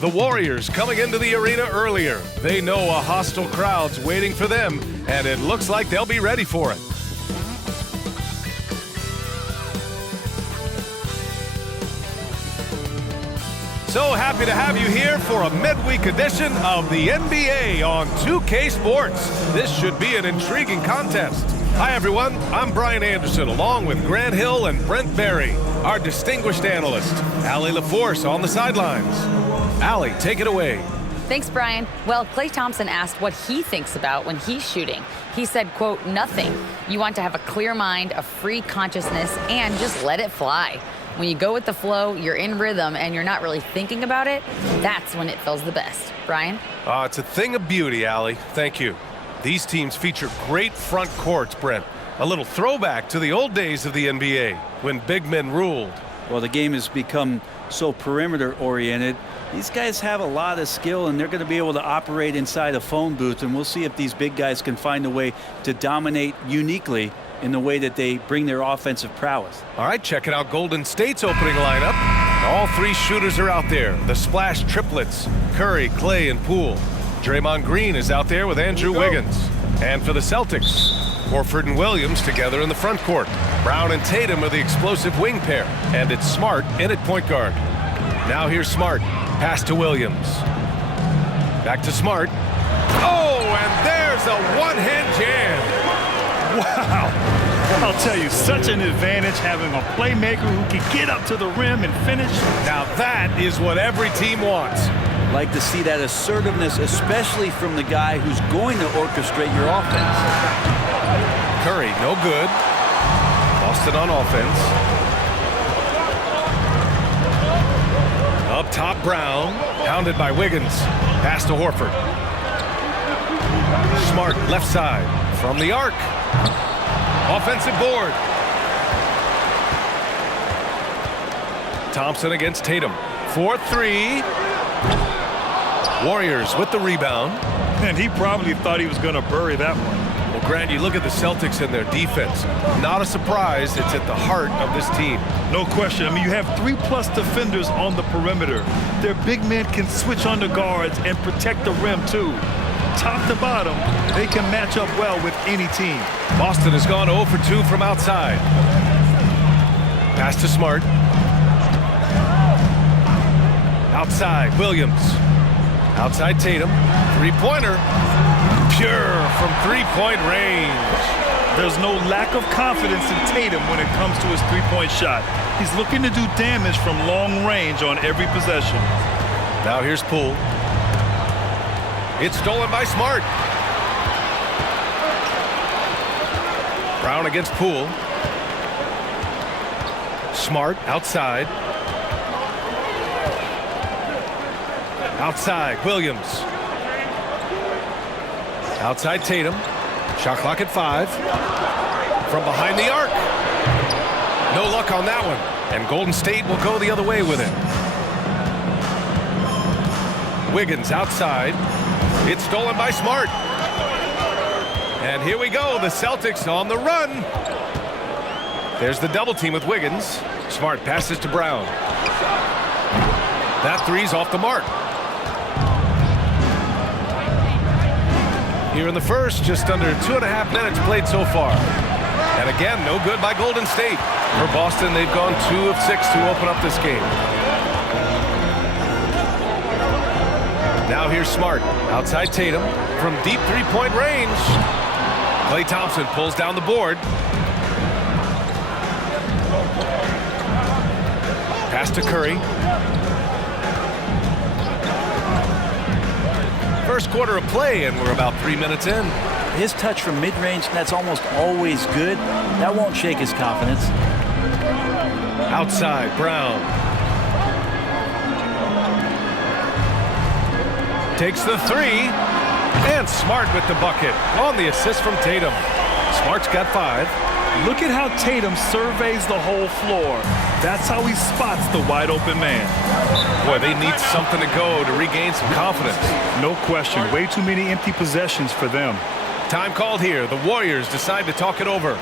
The Warriors coming into the arena earlier. They know a hostile crowd's waiting for them, and it looks like they'll be ready for it. So happy to have you here for a midweek edition of the NBA on 2K Sports. This should be an intriguing contest. Hi everyone, I'm Brian Anderson along with Grant Hill and Brent Barry, our distinguished analyst. Allie LaForce on the sidelines. Allie, take it away. Thanks, Brian. Well, Klay Thompson asked what he thinks about when he's shooting. He said, quote, nothing. You want to have a clear mind, a free consciousness, and just let it fly. When you go with the flow, you're in rhythm, and you're not really thinking about it, that's when it feels the best. Brian? It's a thing of beauty, Allie. Thank you. These teams feature great front courts, Brent. A little throwback to the old days of the NBA, when big men ruled. Well, the game has become so perimeter-oriented. These guys have a lot of skill, and they're going to be able to operate inside a phone booth, and we'll see if these big guys can find a way to dominate uniquely in the way that they bring their offensive prowess. All right, checking out Golden State's opening lineup. All three shooters are out there. The splash triplets, Curry, Klay, and Poole. Draymond Green is out there with Andrew Wiggins. And for the Celtics, Horford and Williams together in the front court. Brown and Tatum are the explosive wing pair. And it's Smart in at point guard. Now here's Smart. Pass to Williams. Back to Smart. Oh, and there's a one-hand jam. Wow. I'll tell you, such an advantage having a playmaker who can get up to the rim and finish. Now that is what every team wants. Like to see that assertiveness, especially from the guy who's going to orchestrate your offense. Curry, no good. Boston on offense. Up top, Brown. Pounded by Wiggins. Pass to Horford. Smart, left side. From the arc. Offensive board. Thompson against Tatum. 4-3. Warriors with the rebound. And he probably thought he was going to bury that one. Well, Grant, you look at the Celtics and their defense. Not a surprise, it's at the heart of this team. No question. I mean, you have 3+ defenders on the perimeter. Their big men can switch on the guards and protect the rim, too. Top to bottom, they can match up well with any team. Boston has gone 0 for 2 from outside. Pass to Smart. Outside, Williams. Outside Tatum. Three-pointer. Pure from three-point range. There's no lack of confidence in Tatum when it comes to his three-point shot. He's looking to do damage from long range on every possession. Now here's Poole. It's stolen by Smart. Brown against Poole. Smart outside. Outside, Williams. Outside Tatum. Shot clock at 5. From behind the arc. No luck on that one. And Golden State will go the other way with it. Wiggins outside. It's stolen by Smart. And here we go, the Celtics on the run. There's the double team with Wiggins. Smart passes to Brown. That three's off the mark. Here in the first, just under 2.5 minutes played so far. And again, no good by Golden State. For Boston, they've gone 2 of 6 to open up this game. Now here's Smart. Outside Tatum from deep three-point range. Klay Thompson pulls down the board. Pass to Curry. First quarter of play, and we're about 3 minutes in. His touch from mid-range, that's almost always good. That won't shake his confidence. Outside, Brown. Takes the three. And Smart with the bucket on the assist from Tatum. Smart's got 5. Look at how Tatum surveys the whole floor. That's how he spots the wide open man. Boy, they need something to go to regain some confidence. No question. Way too many empty possessions for them. Time called here. The Warriors decide to talk it over.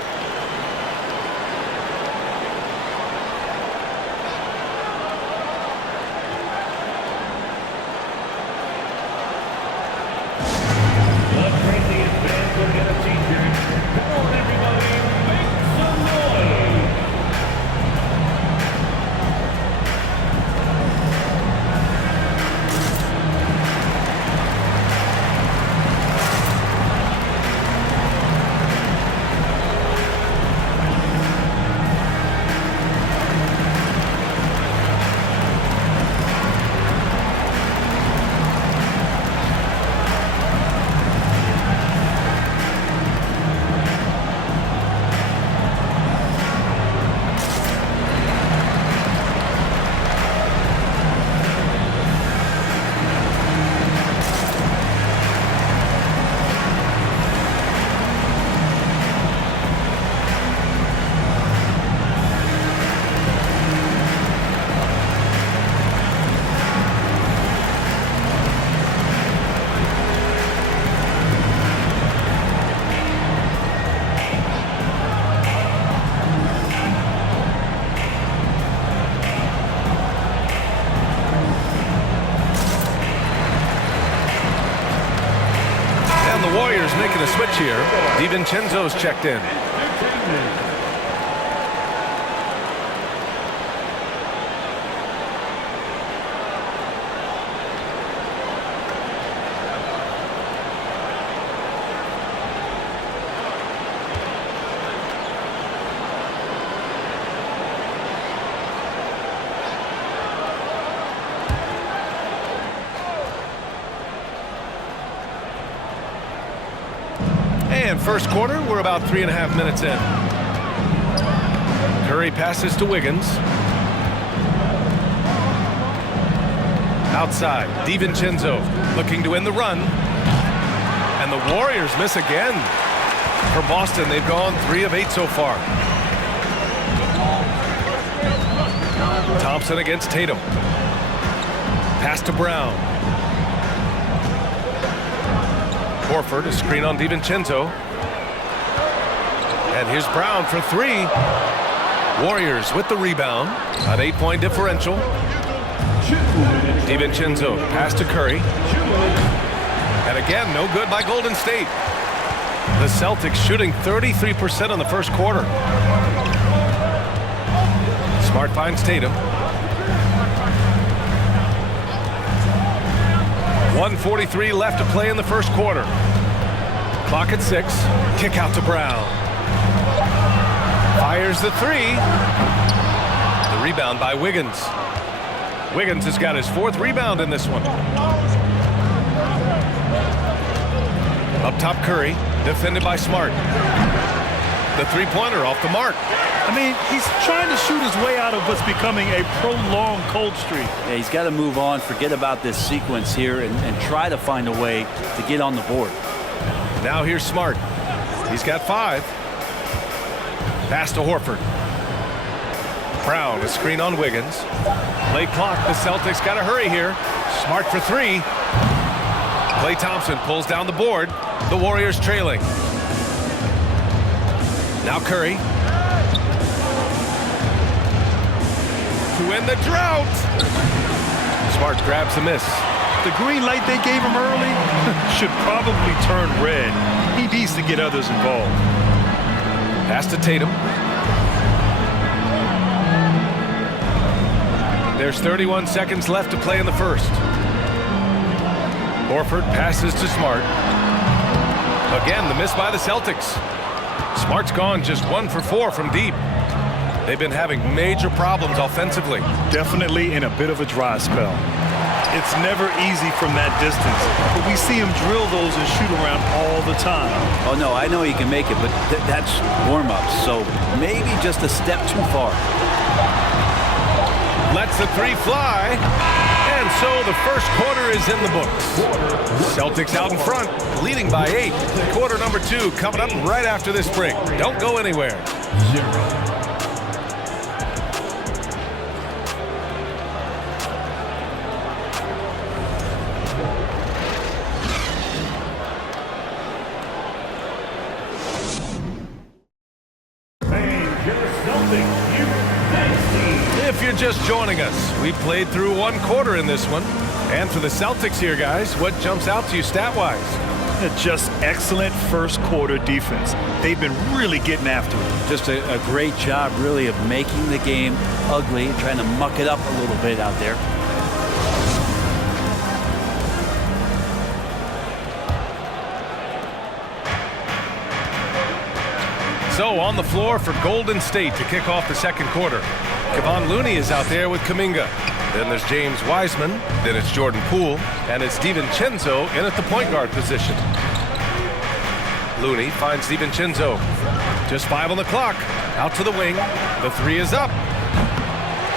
Warriors making a switch here. DiVincenzo's checked in. And first quarter, we're about 3.5 minutes in. Curry passes to Wiggins. Outside, DiVincenzo looking to end the run. And the Warriors miss again. For Boston, they've gone 3 of 8 so far. Thompson against Tatum. Pass to Brown. Horford, a screen on DiVincenzo. And here's Brown for 3. Warriors with the rebound. An 8-point differential. DiVincenzo pass to Curry. And again, no good by Golden State. The Celtics shooting 33% in the first quarter. Smart finds Tatum. 1:43 left to play in the first quarter. Clock at 6. Kick out to Brown. Fires the 3. The rebound by Wiggins. Wiggins has got his 4th rebound in this one. Up top, Curry, defended by Smart. The three-pointer off the mark. I mean, he's trying to shoot his way out of what's becoming a prolonged cold streak. Yeah, he's got to move on, forget about this sequence here, and try to find a way to get on the board. Now here's Smart. He's got 5. Pass to Horford. Brown, a screen on Wiggins. Late clock, the Celtics got to hurry here. Smart for 3. Klay Thompson pulls down the board. The Warriors trailing. Now Curry. To end the drought. Smart grabs the miss. The green light they gave him early should probably turn red. He needs to get others involved. Pass to Tatum. There's 31 seconds left to play in the first. Horford passes to Smart. Again, the miss by the Celtics. Smart's gone just 1 for 4 from deep. They've been having major problems offensively. Definitely in a bit of a dry spell. It's never easy from that distance, but we see him drill those and shoot around all the time. Oh, no, I know he can make it, but that's warm-ups, so maybe just a step too far. Lets the 3 fly. And so the first quarter is in the books. Celtics out in front, leading by 8. Quarter number 2 coming up right after this break. Don't go anywhere. 0. If you're just joining us, we played through one quarter in this one. And for the Celtics here, guys, what jumps out to you stat-wise? Just excellent first quarter defense. They've been really getting after it. Just a great job, really, of making the game ugly, trying to muck it up a little bit out there. So on the floor for Golden State to kick off the second quarter. Kevon Looney is out there with Kuminga. Then there's James Wiseman. Then it's Jordan Poole. And it's DiVincenzo in at the point guard position. Looney finds DiVincenzo. Just 5 on the clock. Out to the wing. The 3 is up.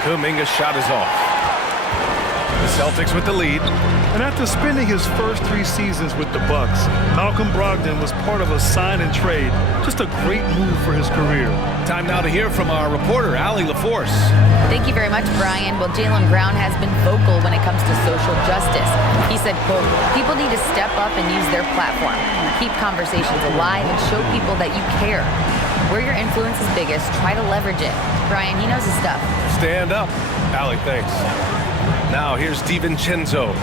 Kuminga's shot is off. The Celtics with the lead. And after spending his first 3 seasons with the Bucks, Malcolm Brogdon was part of a sign and trade. Just a great move for his career. Time now to hear from our reporter, Allie LaForce. Thank you very much, Brian. Well, Jaylen Brown has been vocal when it comes to social justice. He said, quote, people need to step up and use their platform. Keep conversations alive and show people that you care. Where your influence is biggest, try to leverage it. Brian, he knows his stuff. Stand up. Allie, thanks. Now here's DiVincenzo.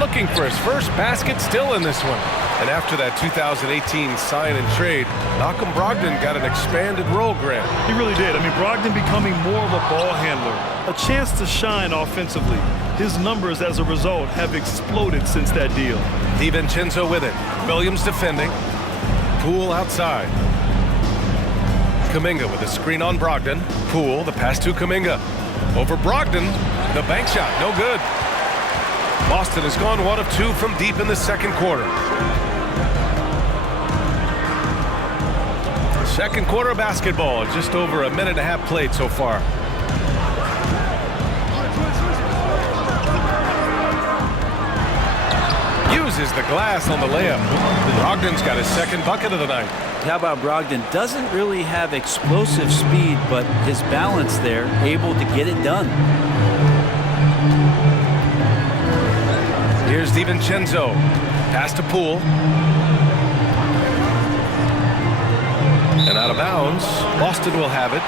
Looking for his first basket still in this one. And after that 2018 sign and trade, Malcolm Brogdon got an expanded role, Grant. He really did. I mean, Brogdon becoming more of a ball handler, a chance to shine offensively. His numbers as a result have exploded since that deal. DiVincenzo with it. Williams defending. Poole outside. Kuminga with a screen on Brogdon. Poole, the pass to Kuminga. Over Brogdon, the bank shot, no good. Boston has gone 1 of 2 from deep in the second quarter. Second quarter of basketball, just over a minute and a half played so far. Uses the glass on the layup. Brogdon's got his second bucket of the night. How about Brogdon? Doesn't really have explosive speed, but his balance there, able to get it done. Here's DiVincenzo. Pass to Poole. And out of bounds. Boston will have it.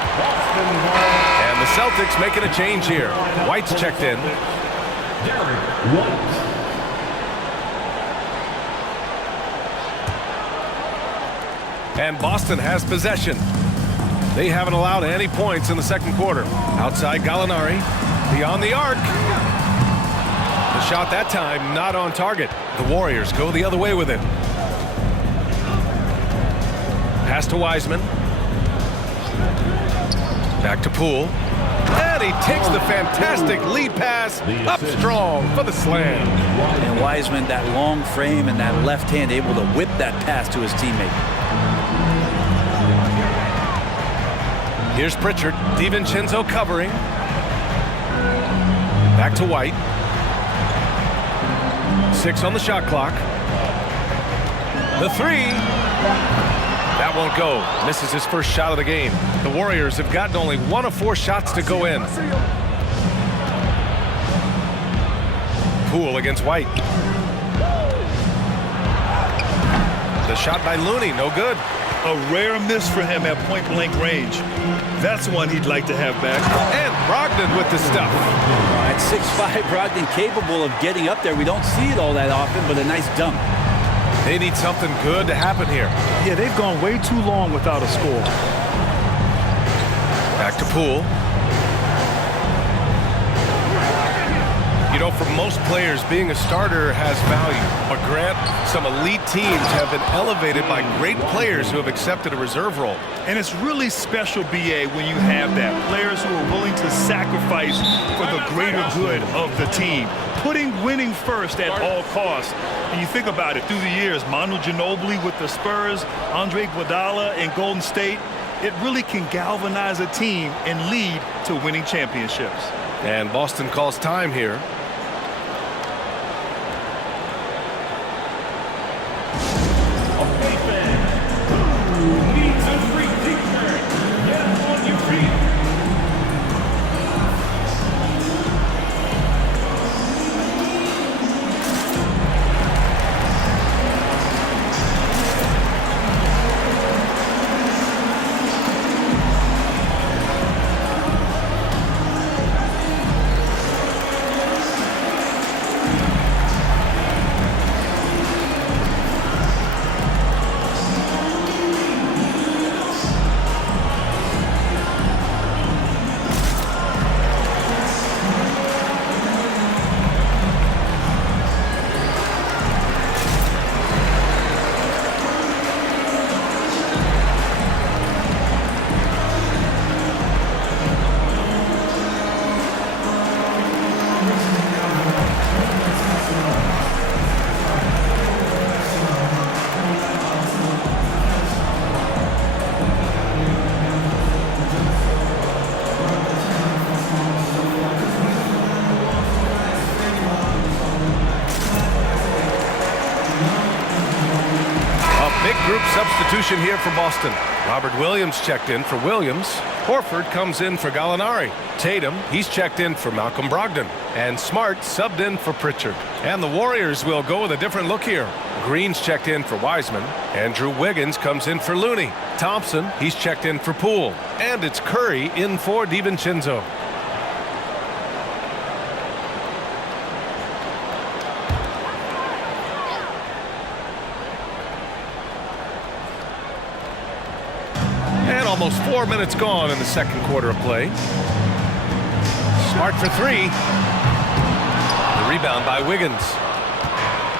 And the Celtics making a change here. White's checked in. And Boston has possession. They haven't allowed any points in the second quarter. Outside Gallinari. Beyond the arc. The shot that time not on target. The Warriors go the other way with it. Pass to Wiseman. Back to Poole. And he takes the fantastic lead pass up strong for the slam. And Wiseman, that long frame and that left hand, able to whip that pass to his teammate. Here's Pritchard. DiVincenzo covering. Back to White. 6 on the shot clock. The 3. That won't go. Misses his first shot of the game. The Warriors have gotten only 1 of 4 shots to go in. Poole against White. The shot by Looney, no good. A rare miss for him at point-blank range. That's one he'd like to have back. And Brogdon with the stuff. At 6'5", Brogdon capable of getting up there. We don't see it all that often, but a nice dunk. They need something good to happen here. Yeah, they've gone way too long without a score. Back to Poole. You know, for most players, being a starter has value. But Grant, some elite teams have been elevated by great players who have accepted a reserve role. And it's really special, B.A., when you have that. Players who are willing to sacrifice for the greater good of the team. Putting winning first at all costs. And you think about it, through the years, Manu Ginobili with the Spurs, Andre Iguodala in Golden State, it really can galvanize a team and lead to winning championships. And Boston calls time here. substitution here for Boston. Robert Williams checked in for Williams. Horford comes in for Gallinari. Tatum, he's checked in for Malcolm Brogdon. And Smart subbed in for Pritchard. And the Warriors will go with a different look here. Green's checked in for Wiseman. Andrew Wiggins comes in for Looney. Thompson, he's checked in for Poole. And it's Curry in for DiVincenzo. And almost 4 minutes gone in the second quarter of play. Smart for three. The rebound by Wiggins.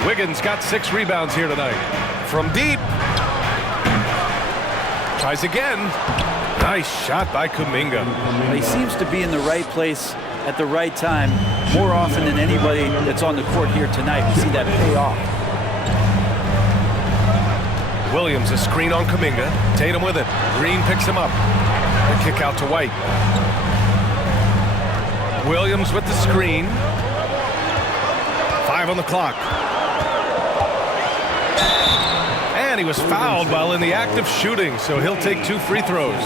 Wiggins got 6 rebounds here tonight. From deep. Tries again. Nice shot by Kuminga. He seems to be in the right place at the right time more often than anybody that's on the court here tonight. We see that pay off. Williams a screen on Kuminga. Tatum with it. Green picks him up. The kick out to White. Williams with the screen. 5 on the clock. And he was fouled while in the act of shooting, so he'll take 2 free throws.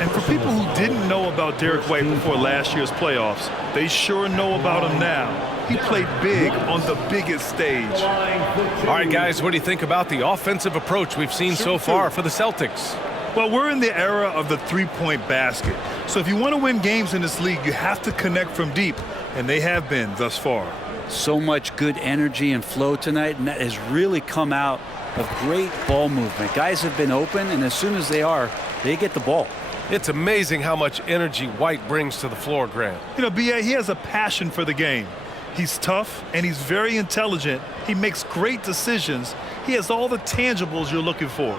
And for people who didn't know about Derek White before last year's playoffs, they sure know about him now. He played big on the biggest stage. All right, guys, what do you think about the offensive approach we've seen so far for the Celtics? Well, we're in the era of the three-point basket. So if you want to win games in this league, you have to connect from deep, and they have been thus far. So much good energy and flow tonight, and that has really come out of great ball movement. Guys have been open, and as soon as they are, they get the ball. It's amazing how much energy White brings to the floor, Grant. You know, B.A., he has a passion for the game. He's tough, and he's very intelligent. He makes great decisions. He has all the tangibles you're looking for.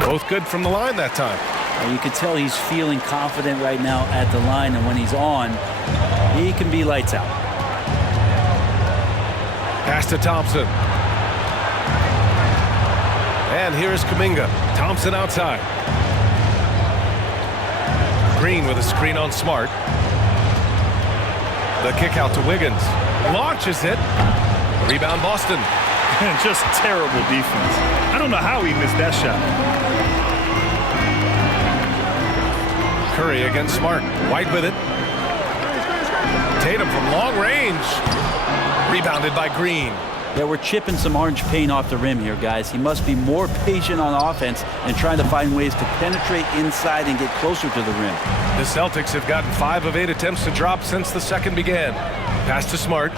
Both good from the line that time. You can tell he's feeling confident right now at the line, and when he's on, he can be lights out. Pass to Thompson. And here's Kuminga. Thompson outside. Green with a screen on Smart. The kick out to Wiggins. Launches it. Rebound Boston. And just terrible defense. I don't know how he missed that shot. Curry against Smart. White with it. Tatum from long range. Rebounded by Green. Yeah, we're chipping some orange paint off the rim here, guys. He must be more patient on offense and trying to find ways to penetrate inside and get closer to the rim. The Celtics have gotten 5 of 8 attempts to drop since the second began. Pass to Smart.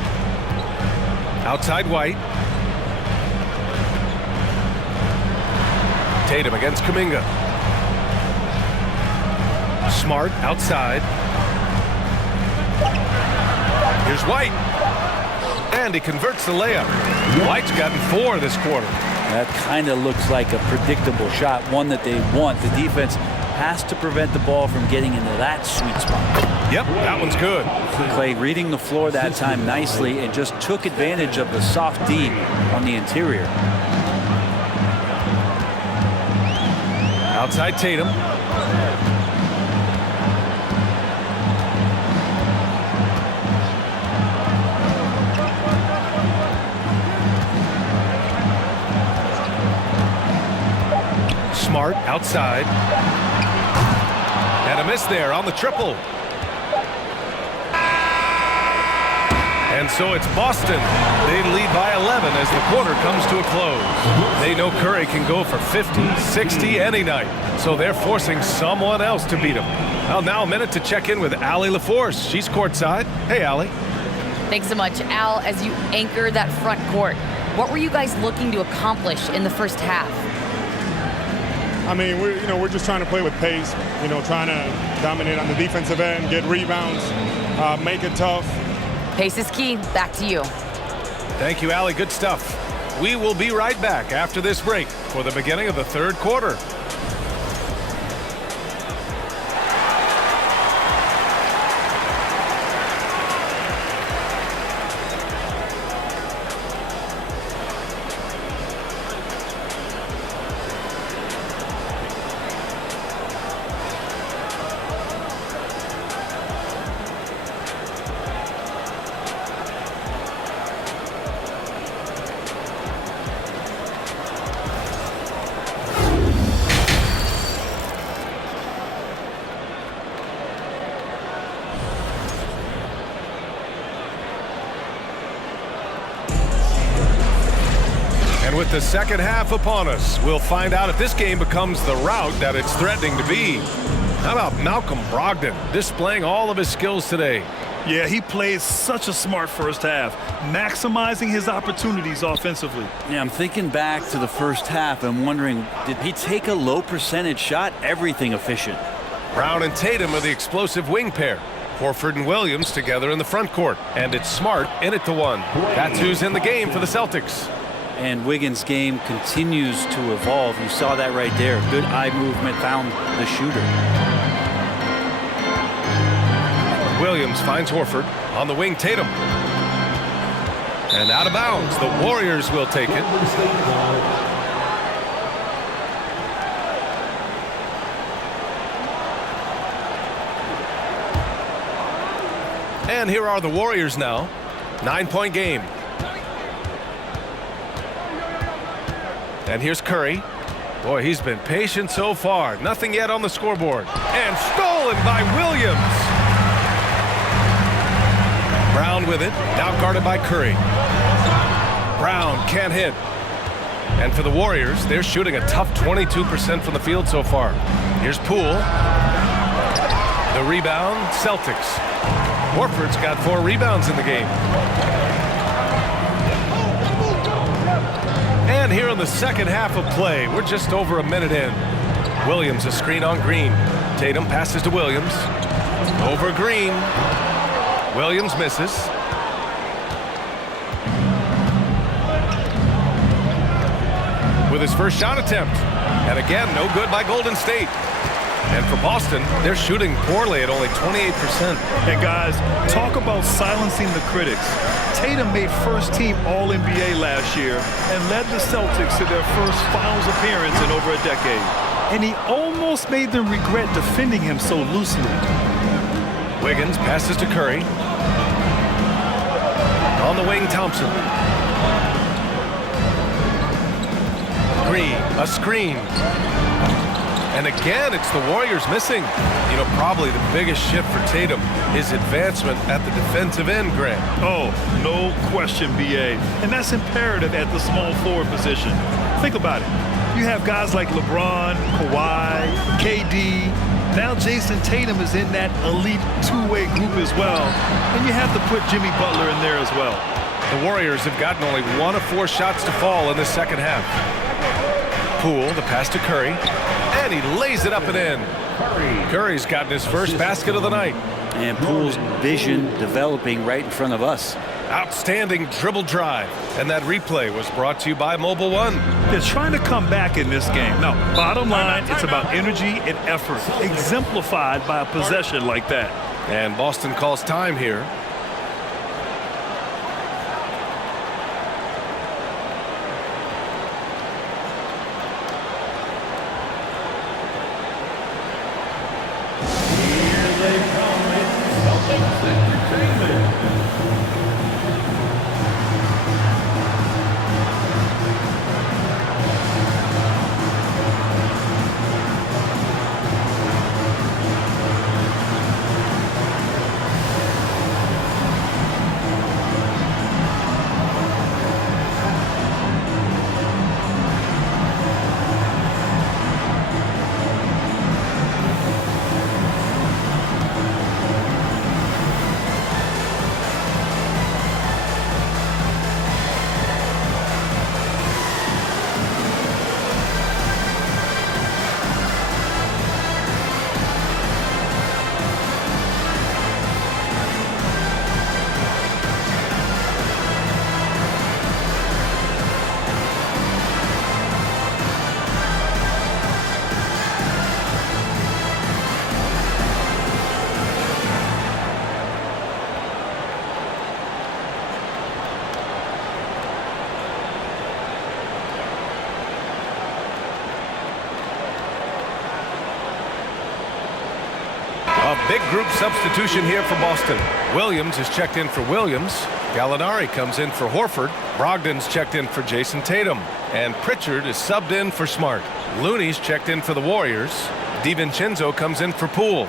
Outside White. Tatum against Kuminga. Smart outside. Here's White. And he converts the layup. White's gotten 4 this quarter. That kind of looks like a predictable shot, one that they want. The defense has to prevent the ball from getting into that sweet spot. Yep, that one's good. Clay reading the floor that time nicely and just took advantage of the soft D on the interior. Outside Tatum. Smart outside. And a miss there on the triple. And so it's Boston. They lead by 11 as the quarter comes to a close. They know Curry can go for 50, 60 any night. So they're forcing someone else to beat him. Well, now a minute to check in with Allie LaForce. She's courtside. Hey, Allie. Thanks so much, Al. As you anchor that front court, what were you guys looking to accomplish in the first half? I mean, we're just trying to play with pace, trying to dominate on the defensive end, get rebounds, make it tough. Pace is key. Back to you. Thank you, Allie. Good stuff. We will be right back after this break for the beginning of the third quarter. And with the second half upon us, we'll find out if this game becomes the rout that it's threatening to be. How about Malcolm Brogdon displaying all of his skills today? Yeah, he played such a smart first half, maximizing his opportunities offensively. Yeah, I'm thinking back to the first half. I'm wondering, did he take a low percentage shot? Everything efficient. Brown and Tatum are the explosive wing pair. Horford and Williams together in the front court. And it's Smart in it to one. That's who's in the game for the Celtics. And Wiggins' game continues to evolve. You saw that right there. Good eye movement, found the shooter. Williams finds Horford on the wing. Tatum. And out of bounds. The Warriors will take it. And here are the Warriors now. 9-point game. And here's Curry. Boy, he's been patient so far. Nothing yet on the scoreboard. And stolen by Williams. Brown with it. Now guarded by Curry. Brown can't hit. And for the Warriors, they're shooting a tough 22% from the field so far. Here's Poole. The rebound, Celtics. Horford's got 4 rebounds in the game. And here in the second half of play, we're just over a minute in. Williams a screen on Green. Tatum passes to Williams. Over Green. Williams misses. With his first shot attempt. And again, no good by Golden State. And for Boston, they're shooting poorly at only 28%. And guys, talk about silencing the critics. Tatum made first-team All-NBA last year and led the Celtics to their first finals appearance in over a decade. And he almost made them regret defending him so loosely. Wiggins passes to Curry. On the wing, Thompson. Green, a screen. And again, it's the Warriors missing. You know, probably the biggest shift for Tatum, his advancement at the defensive end, Grant. Oh, no question, B.A. And that's imperative at the small forward position. Think about it. You have guys like LeBron, Kawhi, KD. Now Jason Tatum is in that elite two-way group as well. And you have to put Jimmy Butler in there as well. The Warriors have gotten only 1 of 4 shots to fall in the second half. Poole, the pass to Curry. And he lays it up and in. Curry's gotten his first basket of the night. And Poole's vision developing right in front of us. Outstanding dribble drive. And that replay was brought to you by Mobile One. They're trying to come back in this game. Now, bottom line, it's about energy and effort, exemplified by a possession like that. And Boston calls time here. A big group substitution here for Boston. Williams is checked in for Williams. Gallinari comes in for Horford. Brogdon's checked in for Jason Tatum. And Pritchard is subbed in for Smart. Looney's checked in for the Warriors. DiVincenzo comes in for Poole.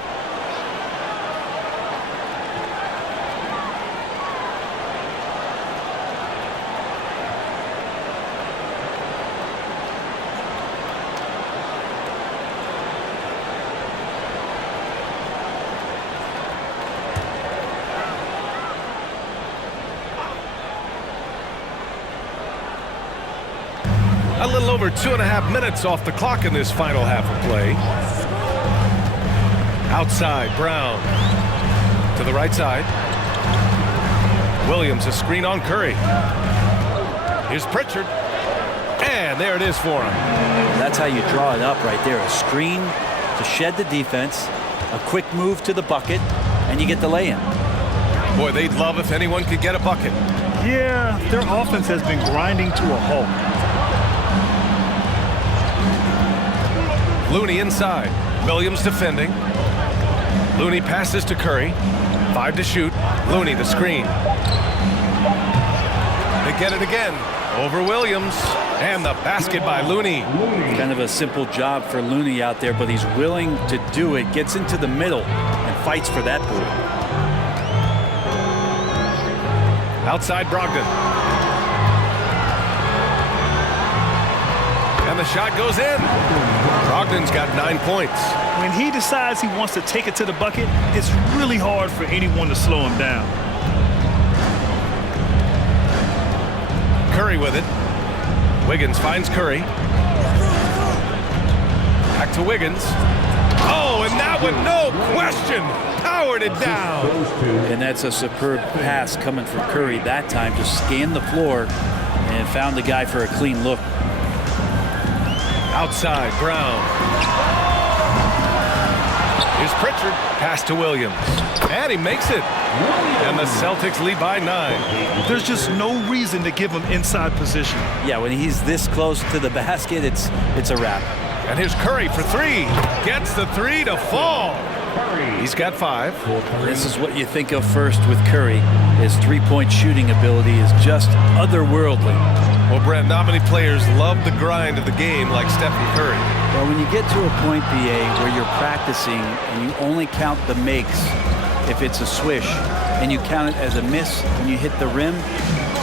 A little over 2.5 minutes off the clock in this final half of play. Outside, Brown. To the right side. Williams, a screen on Curry. Here's Pritchard. And there it is for him. That's how you draw it up right there. A screen to shed the defense, a quick move to the bucket, and you get the lay-in. Boy, they'd love if anyone could get a bucket. Yeah, their offense has been grinding to a halt. Looney inside. Williams defending. Looney passes to Curry. 5 to shoot. Looney the screen. They get it again. Over Williams. And the basket by Looney. Kind of a simple job for Looney out there, but he's willing to do it. Gets into the middle and fights for that ball. Outside Brogdon. And the shot goes in. Brogdon's got 9 points. When he decides he wants to take it to the bucket, it's really hard for anyone to slow him down. Curry with it. Wiggins finds Curry. Back to Wiggins. Oh, and that one, no question, powered it down. And that's a superb pass coming from Curry that time. Just scanned the floor and found the guy for a clean look. Outside, Brown. Here's Pritchard. Pass to Williams. And he makes it. And the Celtics lead by 9. There's just no reason to give him inside position. Yeah, when he's this close to the basket, it's a wrap. And here's Curry for 3. Gets the 3 to fall. He's got 5. This is what you think of first with Curry. His three-point shooting ability is just otherworldly. Well, Brent, not many players love the grind of the game like Stephen Curry. Well, when you get to a point, BA, where you're practicing and you only count the makes if it's a swish, and you count it as a miss when you hit the rim,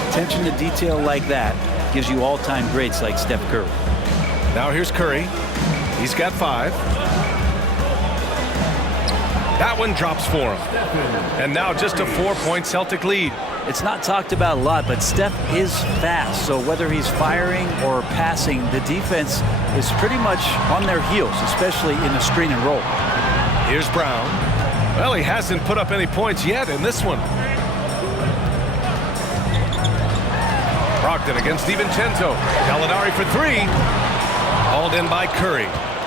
attention to detail like that gives you all-time greats like Steph Curry. Now here's Curry. He's got 5. That one drops for him. And now just a 4-point Celtic lead. It's not talked about a lot, but Steph is fast. So whether he's firing or passing, the defense is pretty much on their heels, especially in the screen and roll. Here's Brown. Well, he hasn't put up any points yet in this one. Brogdon against DiVincenzo. Gallinari for 3. Hauled in by Curry.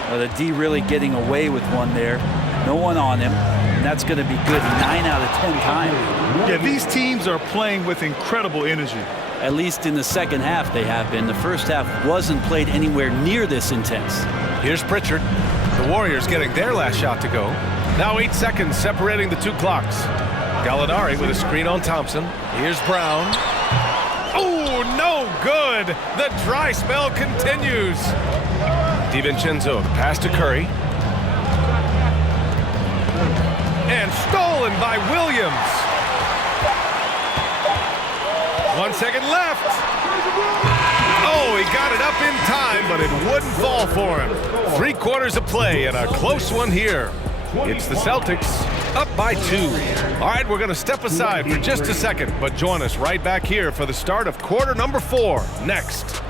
Well, the D really getting away with one there. No one on him. And that's going to be good 9 out of 10 times. Yeah, these teams are playing with incredible energy. At least in the second half they have been. The first half wasn't played anywhere near this intense. Here's Pritchard. The Warriors getting their last shot to go. Now 8 seconds separating the 2 clocks. Gallinari with a screen on Thompson. Here's Brown. Oh, no good. The dry spell continues. DiVincenzo, pass to Curry. And stolen by Williams. 1 second left. Oh, he got it up in time, but it wouldn't fall for him. 3 quarters of play and a close one here. It's the Celtics up by 2. All right, we're going to step aside for just a second, but join us right back here for the start of quarter number 4 next.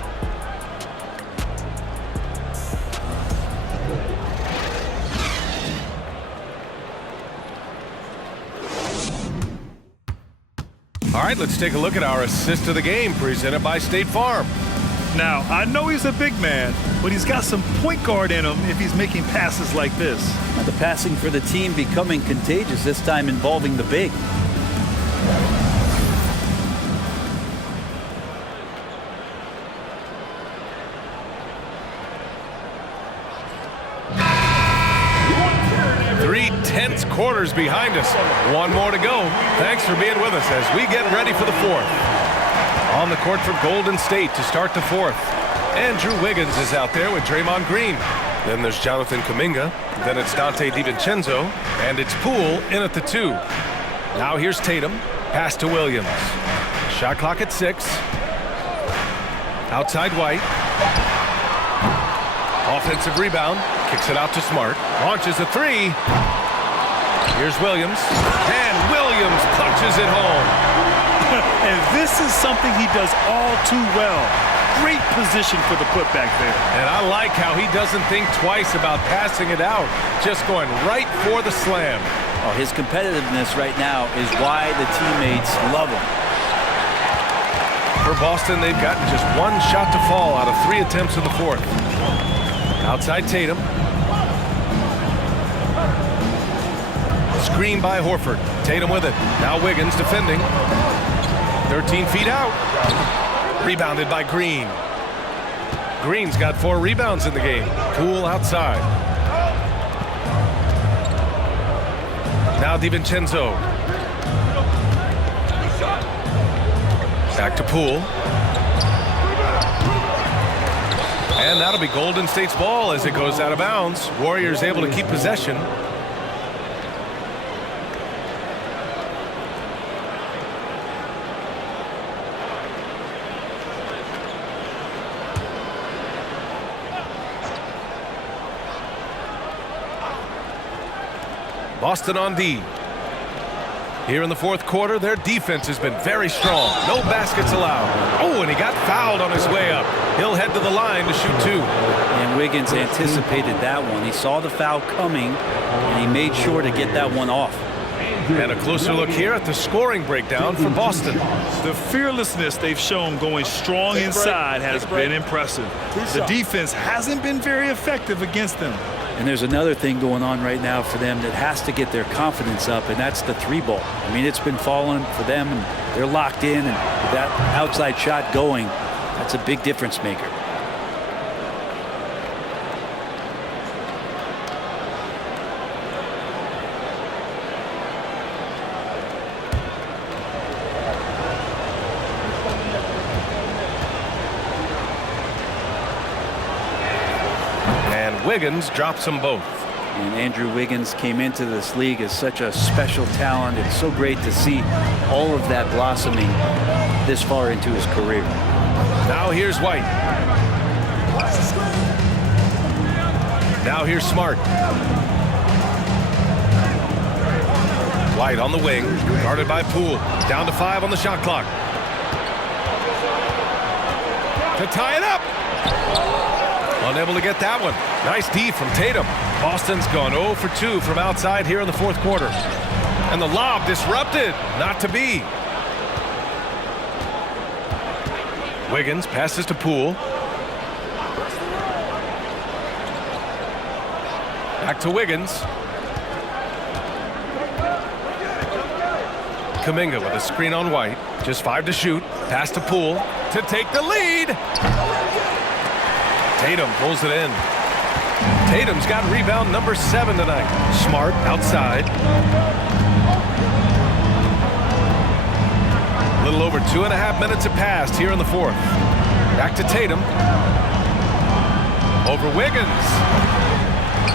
All right, let's take a look at our assist of the game presented by State Farm. Now, I know he's a big man, but he's got some point guard in him if he's making passes like this. The passing for the team becoming contagious, this time involving the big. Tense quarters behind us. 1 more to go. Thanks for being with us as we get ready for the 4th. On the court for Golden State to start the 4th. Andrew Wiggins is out there with Draymond Green. Then there's Jonathan Kuminga. Then it's Dante DiVincenzo. And it's Poole in at the 2. Now here's Tatum. Pass to Williams. Shot clock at 6. Outside White. Offensive rebound. Kicks it out to Smart. Launches a 3. Here's Williams. And Williams punches it home. And this is something he does all too well. Great position for the putback there. And I like how he doesn't think twice about passing it out, just going right for the slam. Oh, his competitiveness right now is why the teammates love him. For Boston, they've gotten just one shot to fall out of 3 attempts in the fourth. Outside Tatum. Screen by Horford. Tatum with it. Now Wiggins defending. 13 feet out. Rebounded by Green. Green's got 4 rebounds in the game. Poole outside. Now DiVincenzo. Back to Poole. And that'll be Golden State's ball as it goes out of bounds. Warriors able to keep possession. Boston on D. Here in the fourth quarter, their defense has been very strong. No baskets allowed. Oh, and he got fouled on his way up. He'll head to the line to shoot 2. And Wiggins anticipated that one. He saw the foul coming, and he made sure to get that one off. And a closer look here at the scoring breakdown for Boston. The fearlessness they've shown going strong inside has been impressive. The defense hasn't been very effective against them. And there's another thing going on right now for them that has to get their confidence up, and that's the 3-ball. I mean, it's been falling for them, and they're locked in, and with that outside shot going, that's a big difference maker. Wiggins drops them both. And Andrew Wiggins came into this league as such a special talent. It's so great to see all of that blossoming this far into his career. Now here's White. Now here's Smart. White on the wing, guarded by Poole. Down to 5 on the shot clock. To tie it up. Unable to get that one. Nice D from Tatum. Boston's gone 0 for 2 from outside here in the fourth quarter. And the lob disrupted. Not to be. Wiggins passes to Poole. Back to Wiggins. Kuminga with a screen on White. Just 5 to shoot. Pass to Poole to take the lead. Tatum pulls it in. Tatum's got rebound number 7 tonight. Smart outside. A little over 2.5 minutes have passed here in the fourth. Back to Tatum. Over Wiggins.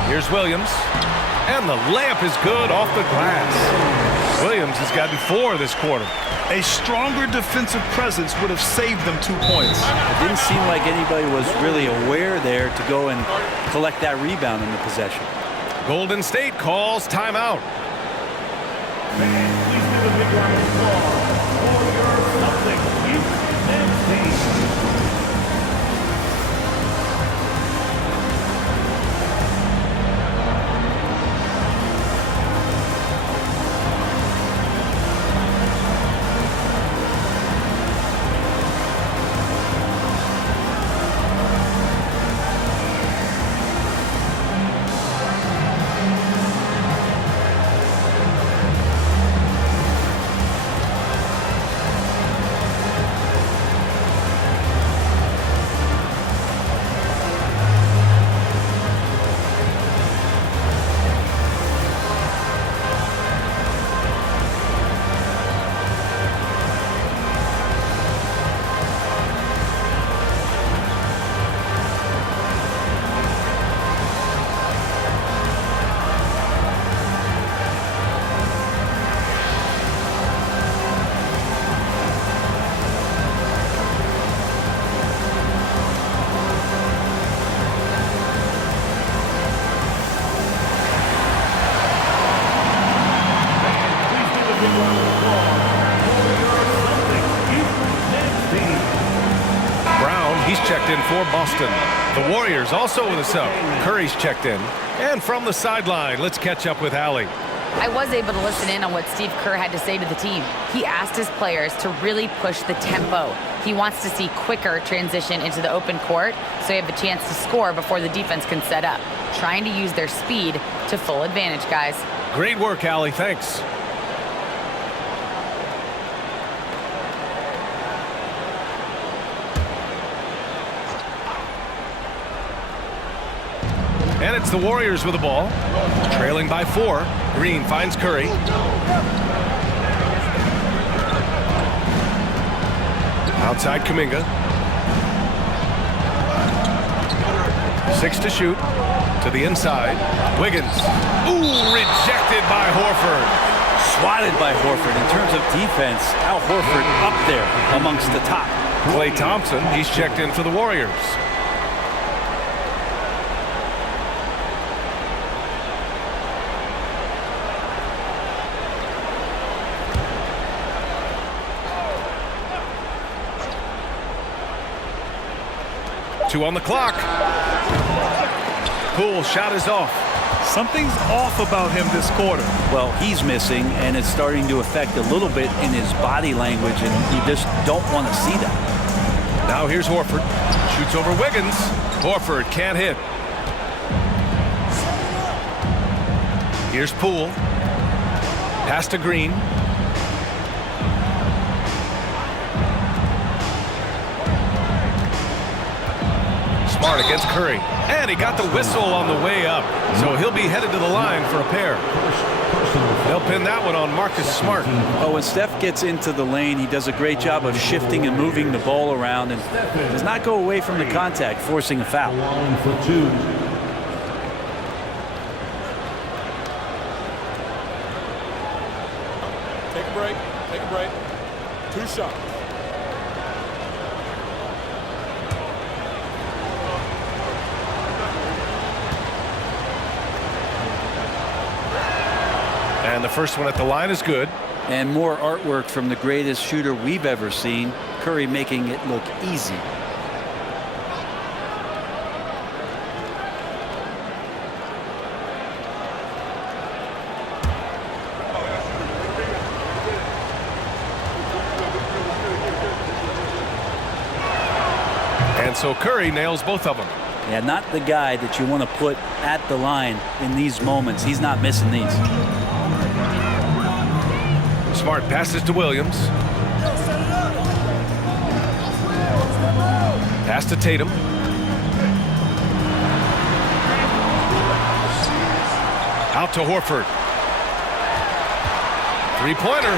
Here's Williams. And the layup is good off the glass. Williams has gotten 4 this quarter. A stronger defensive presence would have saved them 2 points. It didn't seem like anybody was really aware there to go and collect that rebound in the possession. Golden State calls timeout. Please do the big round of applause for your Celtics youth and team. checked in for Boston. The Warriors also with a sub. Curry's checked in. And from the sideline, let's catch up with Allie. I was able to listen in on what Steve Kerr had to say to the team. He asked his players to really push the tempo. He wants to see quicker transition into the open court so you have a chance to score before the defense can set up. Trying to use their speed to full advantage, guys. Great work, Allie. Thanks. And it's the Warriors with the ball. Trailing by 4. Green finds Curry. Outside Kuminga. 6 to shoot. To the inside. Wiggins. Ooh, rejected by Horford. Swatted by Horford. In terms of defense, Al Horford up there amongst the top. Klay Thompson, he's checked in for the Warriors. Two on the clock. Poole shot is off. Something's off about him this quarter. Well, he's missing, and it's starting to affect a little bit in his body language, and you just don't want to see that. Now here's Horford. Shoots over Wiggins. Horford can't hit. Here's Poole. Pass to Green. Smart against Curry. And he got the whistle on the way up. So he'll be headed to the line for a pair. They'll pin that one on Marcus Smart. Oh, when Steph gets into the lane, he does a great job of shifting and moving the ball around and does not go away from the contact, forcing a foul. Line for 2. Take a break. Take a break. 2 shots. And the first one at the line is good. And more artwork from the greatest shooter we've ever seen. Curry making it look easy. And so Curry nails both of them. Yeah, not the guy that you want to put at the line in these moments. He's not missing these. Smart passes to Williams. Pass to Tatum. Out to Horford. Three-pointer.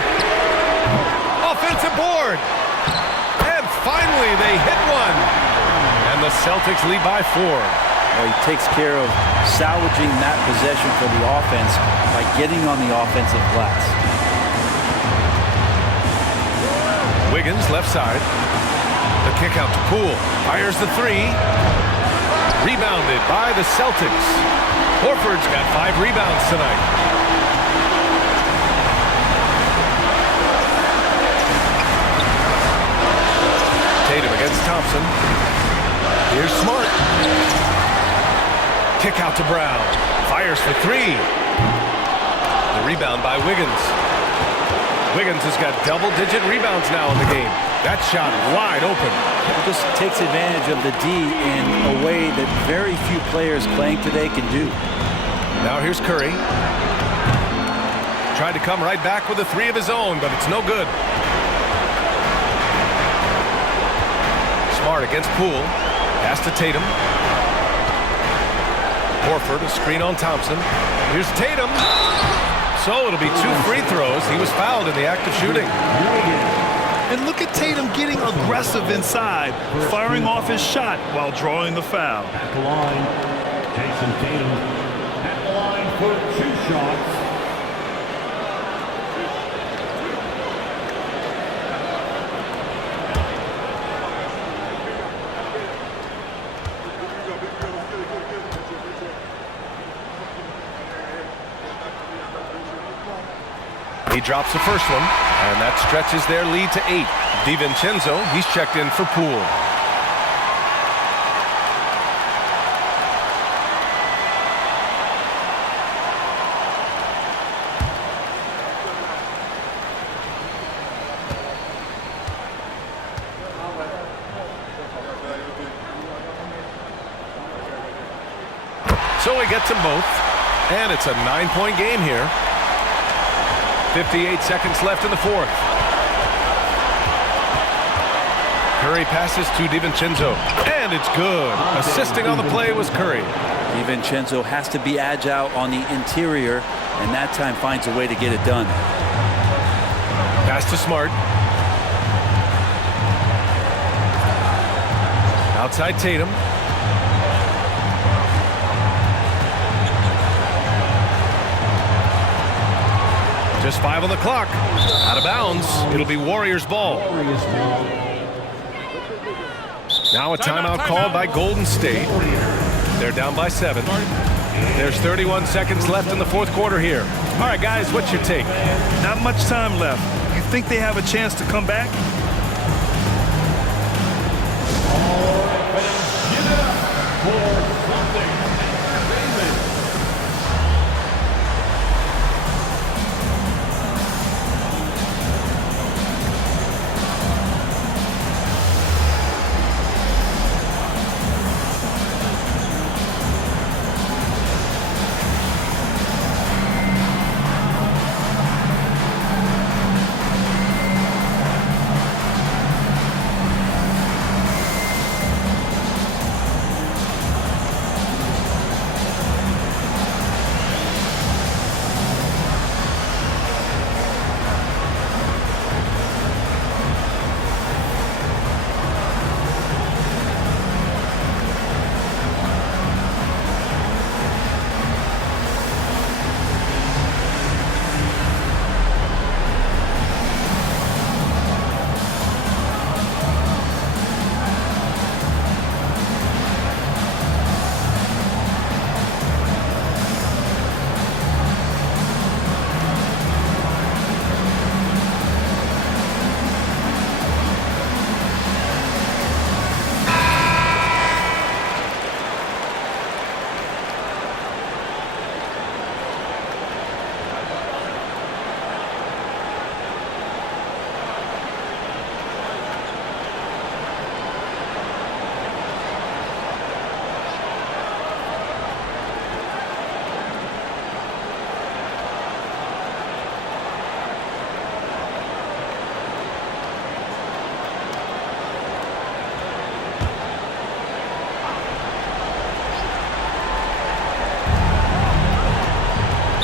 Offensive board. And finally they hit one. And the Celtics lead by 4. Well, he takes care of salvaging that possession for the offense by getting on the offensive glass. Wiggins left side. The kick out to Poole. Fires the 3. Rebounded by the Celtics. Horford's got 5 rebounds tonight. Tatum against Thompson. Here's Smart. Kick out to Brown. Fires for 3. The rebound by Wiggins. Wiggins has got double-digit rebounds now in the game. That shot wide open. It just takes advantage of the D in a way that very few players playing today can do. Now here's Curry. Tried to come right back with a 3 of his own, but it's no good. Smart against Poole. Pass to Tatum. Horford, a screen on Thompson. Here's Tatum. So it'll be 2 free throws. He was fouled in the act of shooting. And look at Tatum getting aggressive inside, firing off his shot while drawing the foul. At the line, Jason Tatum. At the line for 2 shots. He drops the first one, and that stretches their lead to 8. DiVincenzo, he's checked in for Poole. So he gets them both, and it's a 9-point game here. 58 seconds left in the fourth. Curry passes to DiVincenzo, and it's good. Assisting on the play was Curry. DiVincenzo has to be agile on the interior, and that time finds a way to get it done. Pass to Smart. Outside Tatum. Just 5 on the clock. Out of bounds. It'll be Warriors ball. Now a timeout called by Golden State. They're down by 7. There's 31 seconds left in the fourth quarter here. All right, guys, what's your take? Not much time left. You think they have a chance to come back? Give it up for Celtics Entertainment.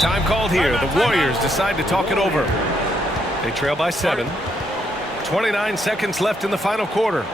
Time called here. The Warriors decide to talk it over. They trail by 7. 29 seconds left in the final quarter.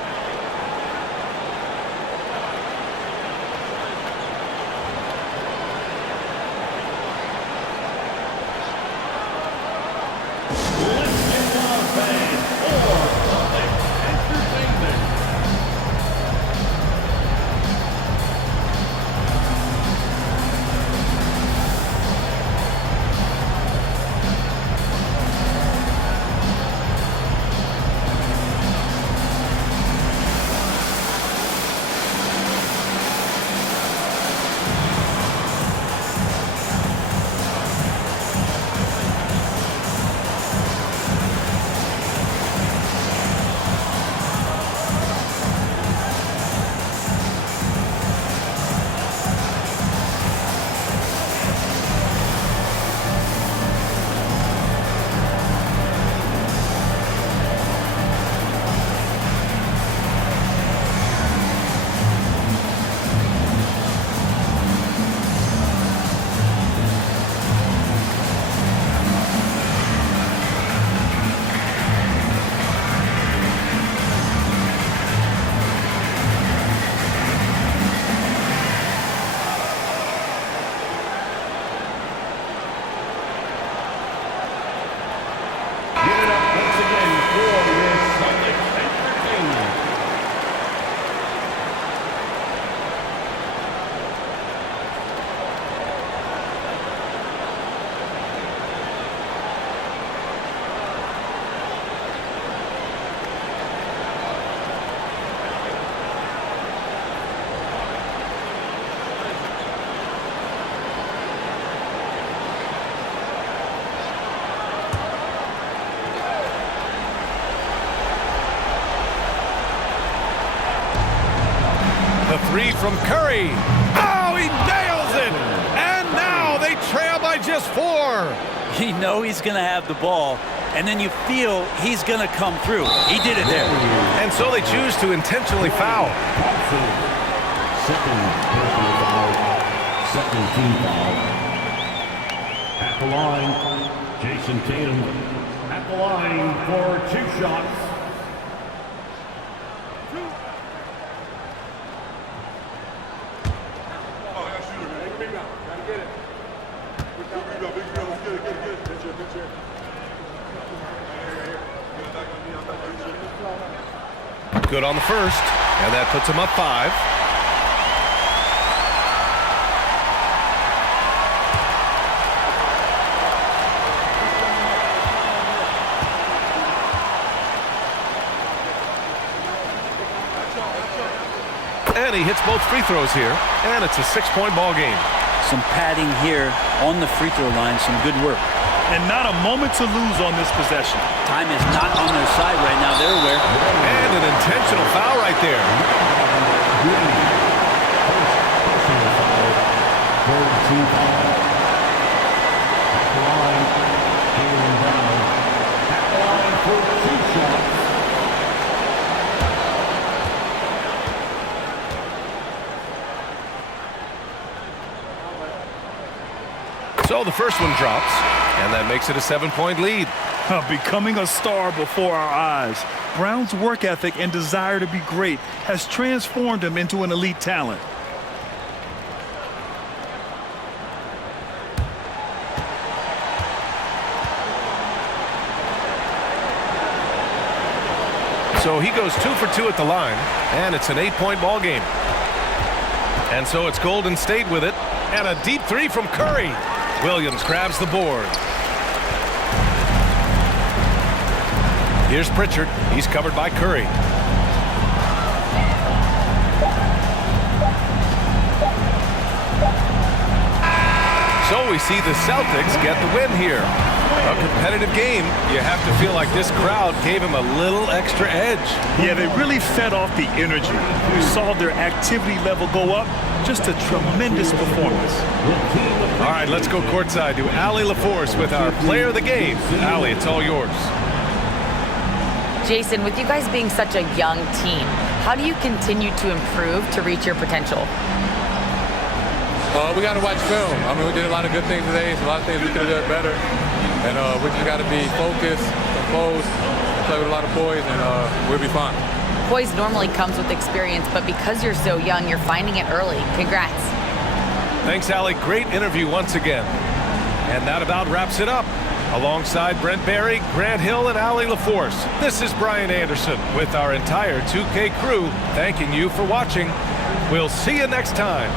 The three from Curry. Oh, he nails it! just 4. You know he's going to have the ball, and then you feel he's going to come through. He did it there. And so they choose to intentionally foul. Second personal foul. Second team foul. At the line, Jason Tatum. At the line for 2 shots. Good on the first, and that puts him up 5. And he hits both free throws here, and it's a 6-point ball game. Some padding here on the free throw line, some good work. And not a moment to lose on this possession. Time is not on their side right now. They're aware. And an intentional foul right there. So the first one drops, and that makes it a 7-point lead. Becoming a star before our eyes. Brown's work ethic and desire to be great has transformed him into an elite talent. So he goes 2 for 2 at the line, and it's an 8-point ball game. And so it's Golden State with it, and a deep 3 from Curry. Williams grabs the board. Here's Pritchard. He's covered by Curry. So we see the Celtics get the win here. A competitive game. You have to feel like this crowd gave him a little extra edge. Yeah, they really fed off the energy. You saw their activity level go up. Just a tremendous performance. All right, let's go courtside to Allie LaForce with our player of the game. Allie, it's all yours. Jason, with you guys being such a young team, how do you continue to improve to reach your potential? We got to watch film. I mean, we did a lot of good things today. So a lot of things we could have done better. And we just got to be focused, composed, play with a lot of poise, and we'll be fine. Poise normally comes with experience, but because you're so young, you're finding it early. Congrats. Thanks, Allie. Great interview once again. And that about wraps it up. Alongside Brent Barry, Grant Hill, and Allie LaForce, this is Brian Anderson with our entire 2K crew thanking you for watching. We'll see you next time.